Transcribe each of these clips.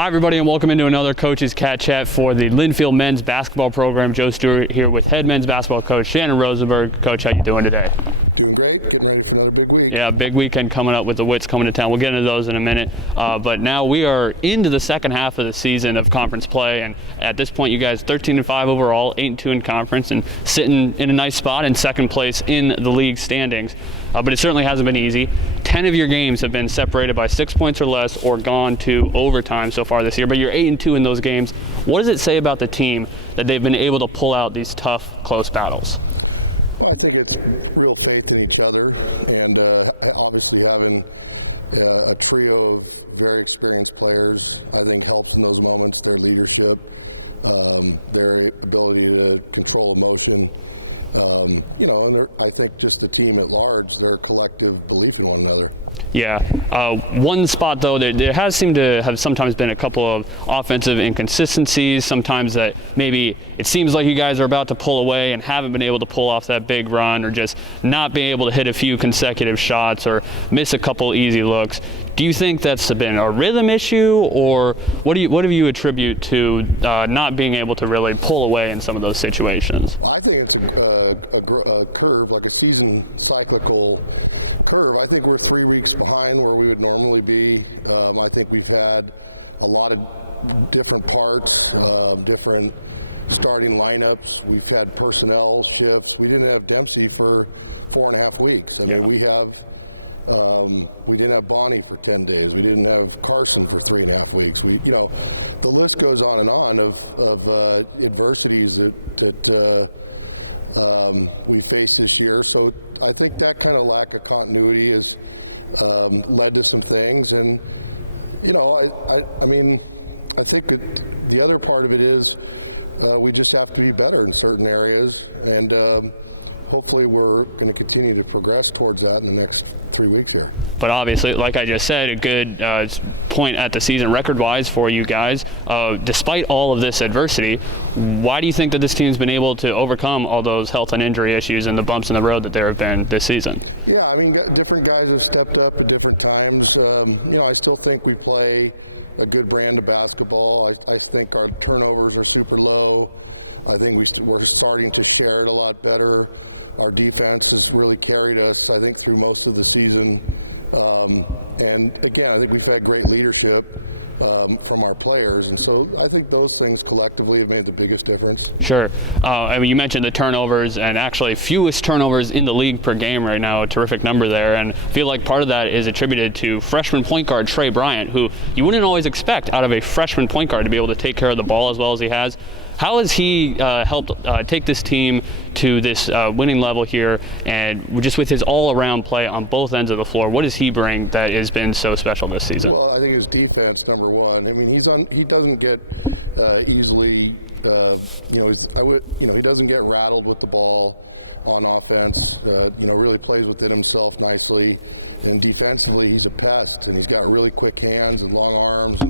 Hi everybody and welcome into another Coach's CatChat for the Linfield men's basketball program. Joe Stuart here with head men's basketball coach Shanan Rosenberg. Coach, how you doing today? Doing great, getting ready for another big week. Yeah, big weekend coming up with the Wits coming to town. We'll get into those in a minute. But now we are into the second half of the season of conference play, and at this point you guys 13-5 overall, 8-2 in conference, and sitting in a nice spot in second place in the league standings. But it certainly hasn't been easy. 10 of your games have been separated by 6 points or less or gone to overtime so far this year, but you're 8-2 in those games. What does it say about the team that they've been able to pull out these tough, close battles? Well, I think it's real faith in each other, and obviously having a trio of very experienced players, I think helps in those moments. Their leadership, their ability to control emotion, and I think just the team at large, their collective belief in one another. Yeah. One spot, though, there has seemed to have sometimes been a couple of offensive inconsistencies, sometimes that maybe it seems like you guys are about to pull away and haven't been able to pull off that big run, or just not being able to hit a few consecutive shots or miss a couple easy looks. Do you think that's been a rhythm issue, or what do you attribute to not being able to really pull away in some of those situations? Well, I think it's a curve, like a season cyclical curve. I think we're 3 weeks behind where we would normally be. I think we've had a lot of different parts, different starting lineups. We've had personnel shifts. We didn't have Dempsey for 4.5 weeks. I mean, we didn't have Bonnie for 10 days. We didn't have Carson for 3.5 weeks. The list goes on and on of adversities that we face this year. So I think that kind of lack of continuity has led to some things. And, I think the other part of it is we just have to be better in certain areas. And hopefully we're going to continue to progress towards that in the next 3 weeks here. But obviously, like I just said, a good point at the season record-wise for you guys. Despite all of this adversity, why do you think that this team's been able to overcome all those health and injury issues and the bumps in the road that there have been this season? Yeah, I mean, different guys have stepped up at different times. I still think we play a good brand of basketball. I think our turnovers are super low. I think we're starting to share it a lot better. Our defense has really carried us, I think, through most of the season. And again, I think we've had great leadership from our players, and so I think those things collectively have made the biggest difference. Sure. You mentioned the turnovers, and actually fewest turnovers in the league per game right now, a terrific number there, and I feel like part of that is attributed to freshman point guard Trey Bryant, who you wouldn't always expect out of a freshman point guard to be able to take care of the ball as well as he has. How has he helped take this team to this winning level here, and just with his all-around play on both ends of the floor, what does he bring that has been so special this season? Well, I think his defense, number one. I mean, he doesn't get easily. He doesn't get rattled with the ball on offense. Really plays within himself nicely, and defensively he's a pest, and he's got really quick hands and long arms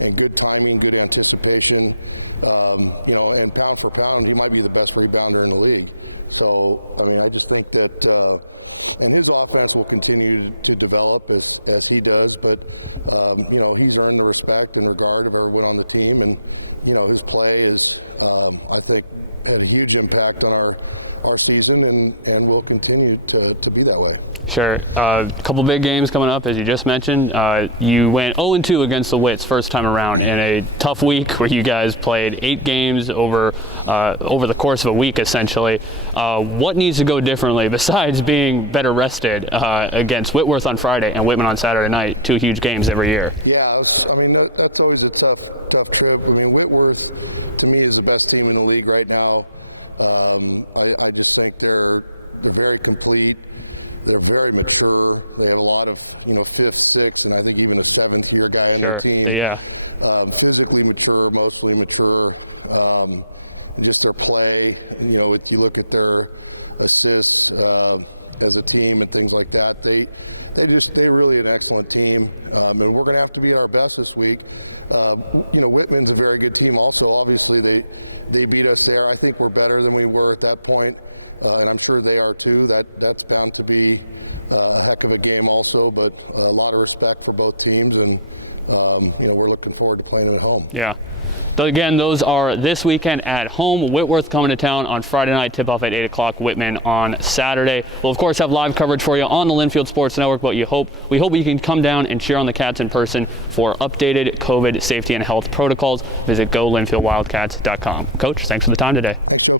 and good timing, good anticipation. And pound for pound, he might be the best rebounder in the league. So, I just think that, and his offense will continue to develop as he does, but, he's earned the respect and regard of everyone on the team, and, his play is, I think, had a huge impact on our season, and will continue to be that way. Sure. A couple big games coming up, as you just mentioned. You went 0-2 against the Wits first time around in a tough week where you guys played 8 games over the course of a week, essentially. What needs to go differently besides being better rested against Whitworth on Friday and Whitman on Saturday night, 2 huge games every year? Yeah, that's always a tough trip. Whitworth, to me, is the best team in the league right now. I just think they're very complete. They're very mature. They have a lot of, 5th, 6th, and I think even a 7th-year guy on their team. Yeah. Physically mature, emotionally mature, and just their play. You look at their assists, as a team and things like that. They're really an excellent team, and we're going to have to be at our best this week. Whitman's a very good team also. Obviously, they beat us there. I think we're better than we were at that point, and I'm sure they are too. That's bound to be a heck of a game also, but a lot of respect for both teams, and we're looking forward to playing them at home. Yeah. But again, those are this weekend at home. Whitworth coming to town on Friday night, tip-off at 8 o'clock, Whitman on Saturday. We'll, of course, have live coverage for you on the Linfield Sports Network, but we hope you can come down and cheer on the Cats in person. For updated COVID safety and health protocols, visit golinfieldwildcats.com. Coach, thanks for the time today. Thanks, Joe.